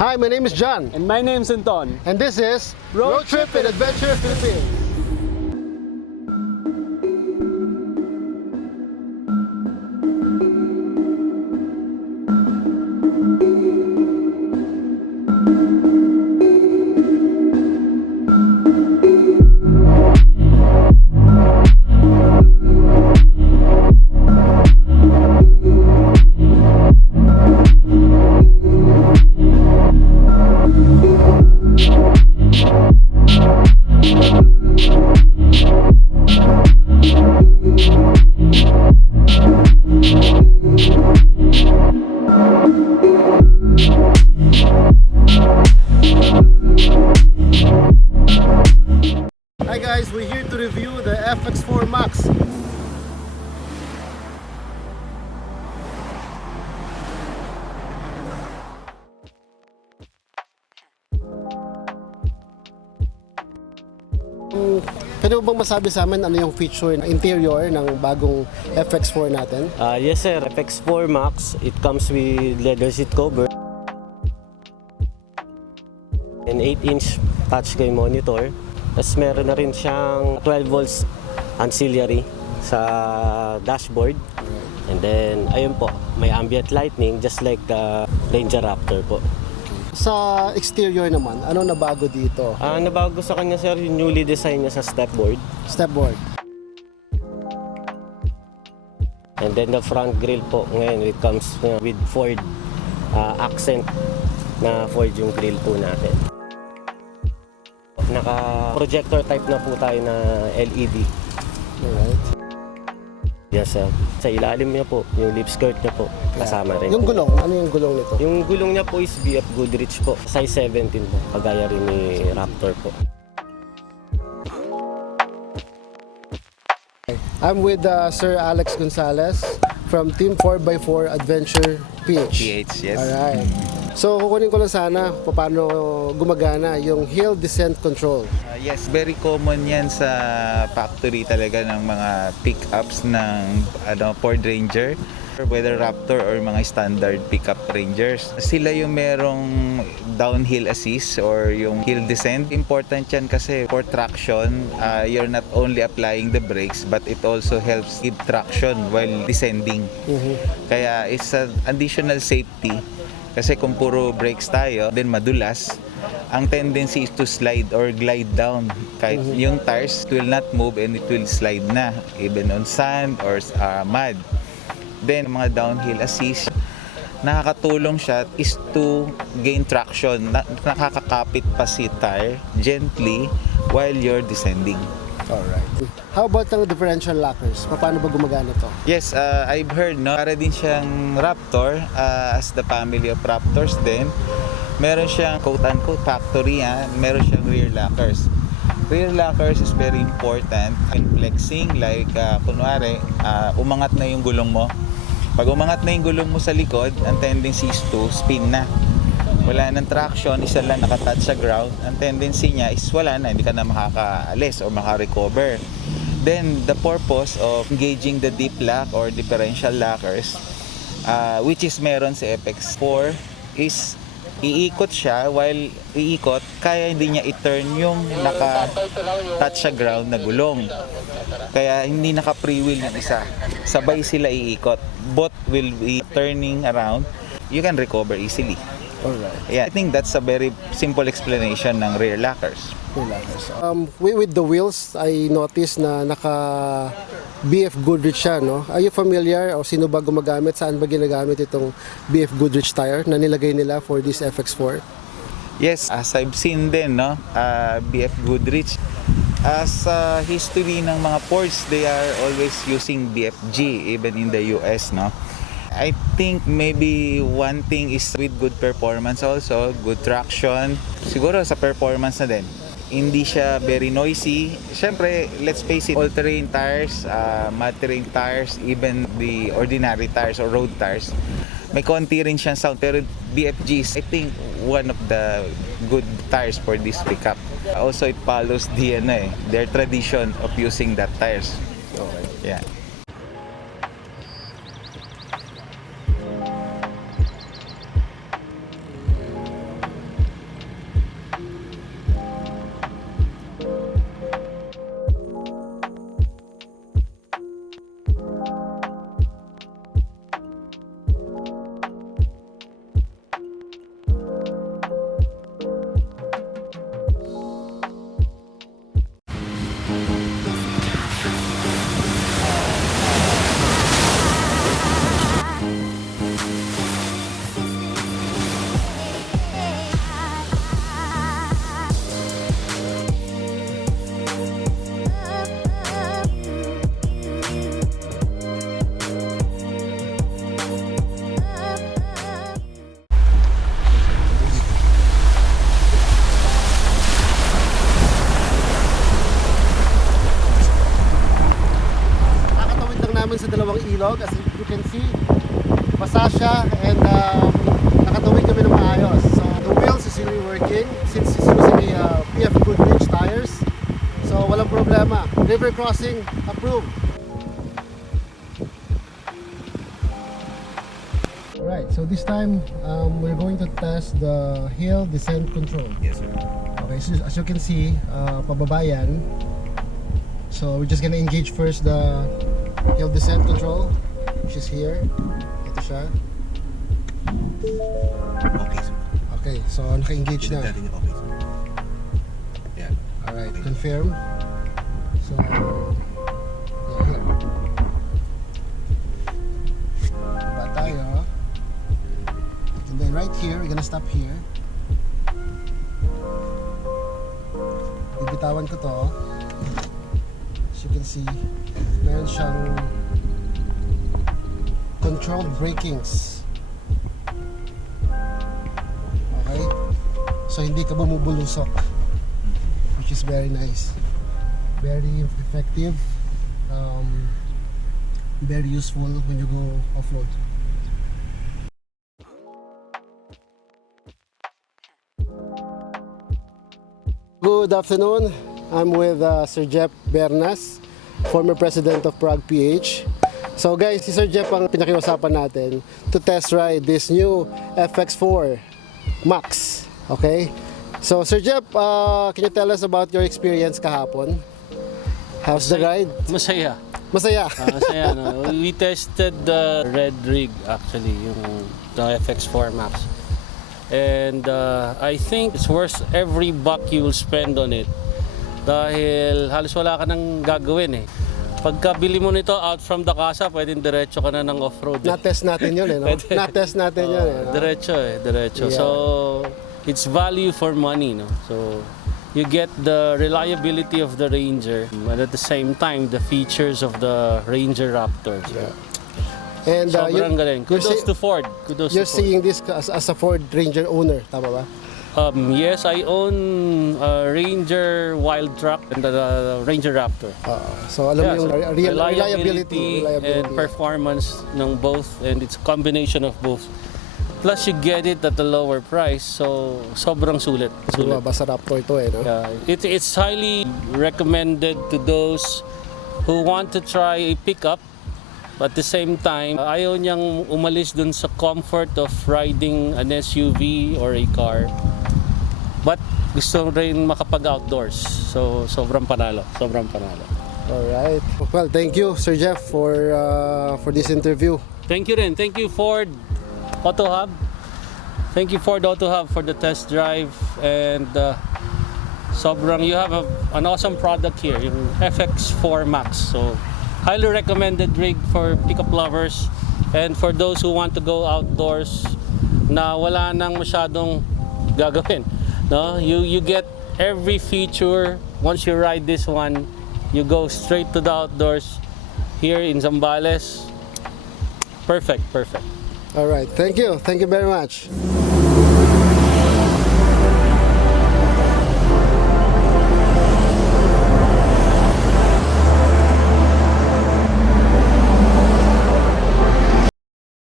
Hi, my name is John. And my name's Anton. And this is Roadtrip Adventure PH. Hi guys, we're here to review the FX4 MAX. Pwede mo bang masabi sa amin ano yung feature na interior ng bagong FX4 natin? Yes sir, FX4 MAX, it comes with leather seat cover and 8-inch touchscreen monitor. Tapos meron na rin siyang 12 volts ancillary sa dashboard. And then, ayun po, may ambient lighting just like the Ranger Raptor po. Sa exterior naman, ano na bago dito? Nabago sa kanya sir, yung newly design niya sa stepboard. Stepboard. And then the front grille po, ngayon it comes with Ford accent na Ford yung grille po natin. Naka-projector type na po tayo na LED. Alright. Yes sir. Sa ilalim niya po, yung lip skirt niya po, kasama rin. Yung gulong, ano yung gulong nito? Yung gulong niya po is BFGOODRICH po. Size 17 po, kagaya rin ni Raptor po. I'm with Sir Alex Gonzalez from Team 4x4 Adventure PH. PH, yes. Alright. So, kukunin ko lang sana paano gumagana yung hill descent control. Yes, very common yan sa factory talaga ng mga pickups ng Ford Ranger, whether Raptor or mga standard pickup Rangers. Sila yung merong downhill assist or yung hill descent. Important yan kasi for traction, you're not only applying the brakes but it also helps give traction while descending. Kaya it's an additional safety. Kasi kung puro brakes tayo, then madulas, ang tendency is to slide or glide down. Kahit yung tires will not move and it will slide na, even on sand or mud. Then, mga downhill assist, nakakatulong siya is to gain traction. Nakakakapit pa si tire gently while you're descending. Alright. How about ang differential lockers? Paano ba gumagana to? Yes, I've heard, no? Para din siyang Raptor, as the family of Raptors din. Meron siyang quote-unquote factory, meron siyang rear lockers. Rear lockers is very important in flexing, like kunwari, umangat na yung gulong mo. Pag umangat na yung gulong mo sa likod, ang tendency is to spin na. Wala nang traction, isa lang nakatouch sa ground. Ang tendency niya is wala na, hindi ka na makakaalis o makarecover. Then, the purpose of engaging the deep lock or differential lockers, which is meron sa FX4, is iikot siya. While iikot, kaya hindi niya i-turn yung naka-touch sa ground na gulong. Kaya hindi naka-pre-wheel ng isa. Sabay sila iikot. Both will be turning around. You can recover easily. Alright. Yeah, I think that's a very simple explanation ng rear lockers. Rear lockers. With the wheels, I noticed na naka BFGOODRICH siya, no? Are you familiar o sino ba gumagamit? Saan ba ginagamit itong BFGOODRICH tire na nilagay nila for this FX4? Yes, as I've seen din, no, BFGOODRICH, as history ng mga Fords, they are always using BFG even in the US, no. I think maybe one thing is with good performance also, good traction. Siguro sa performance na din. Hindi siya very noisy. Siyempre, let's face it, all-terrain tires, mud-terrain tires, even the ordinary tires or road tires, may konti rin siyang sound. Pero BFG is, I think, one of the good tires for this pickup. Also, it follows their tradition of using that tires. Yeah. nakasasya and nakatuwid kami ng maayos. So the wheels is really working since it's using a BF Goodrich tires. So walang problema. River crossing approved. Alright, so this time we're going to test the hill descent control. Yes, sir. Okay, so as you can see, pababa yan. So we're just gonna engage first the hill descent control, which is here. Ito siya. Okay, sir. Okay, so naka-engage na. Natin yung okay, sir. Yan. Alright, confirm. So, yeah, here. Baba tayo. And then right here, we're gonna stop here. Bibitawan ko to. As you can see, meron siyang controlled brakings. Okay? So hindi ka bumubulusok, which is very nice. Very effective. Very useful when you go off-road. Good afternoon. I'm with Sir Jeff Bernas, former president of Prague PH. So guys, si Sir Jeff ang pinakiusapan natin to test ride this new FX4 MAX. Okay? So Sir Jeff, can you tell us about your experience kahapon? How's the ride? Masaya. Masaya. Masaya, no? We tested the red rig actually, yung the FX4 MAX. And I think it's worth every buck you will spend on it. Dahil halos wala ka nang gagawin eh. Pagkabili mo nito out from the casa, pwedeng diretso ka na ng off-road. Na-test natin yun eh, no? Na-test natin yun eh, no? Diretso eh, diretso. Yeah. So, it's value for money, no? So, you get the reliability of the Ranger, but at the same time, the features of the Ranger Raptor. So, Yeah. And sobrang galing. Kudos to Ford. Kudos You're to Ford. seeing this as a Ford Ranger owner, tama ba? Yes, I own a Ranger Wild Truck and the Ranger Raptor. So alam mo yung so reliability and performance ng both, and it's a combination of both. Plus you get it at a lower price, so sobrang sulit. Diba, basta Raptor ito eh, no? It's highly recommended to those who want to try a pickup. But at the same time, ayaw niyang umalis dun sa comfort of riding an SUV or a car. But gusto rin makapag-outdoors. So, sobrang panalo. Sobrang panalo. Alright. Well, thank you, Sir Jeff, for this interview. Thank you rin. Thank you, Ford Autohub. Thank you, Ford Autohub, for the test drive. And you have an awesome product here, yung FX4 MAX. So, highly recommended rig for pickup lovers and for those who want to go outdoors na wala nang masyadong gagawin. No? You get every feature once you ride this one. You go straight to the outdoors here in Zambales. Perfect, perfect. Alright, thank you. Thank you very much.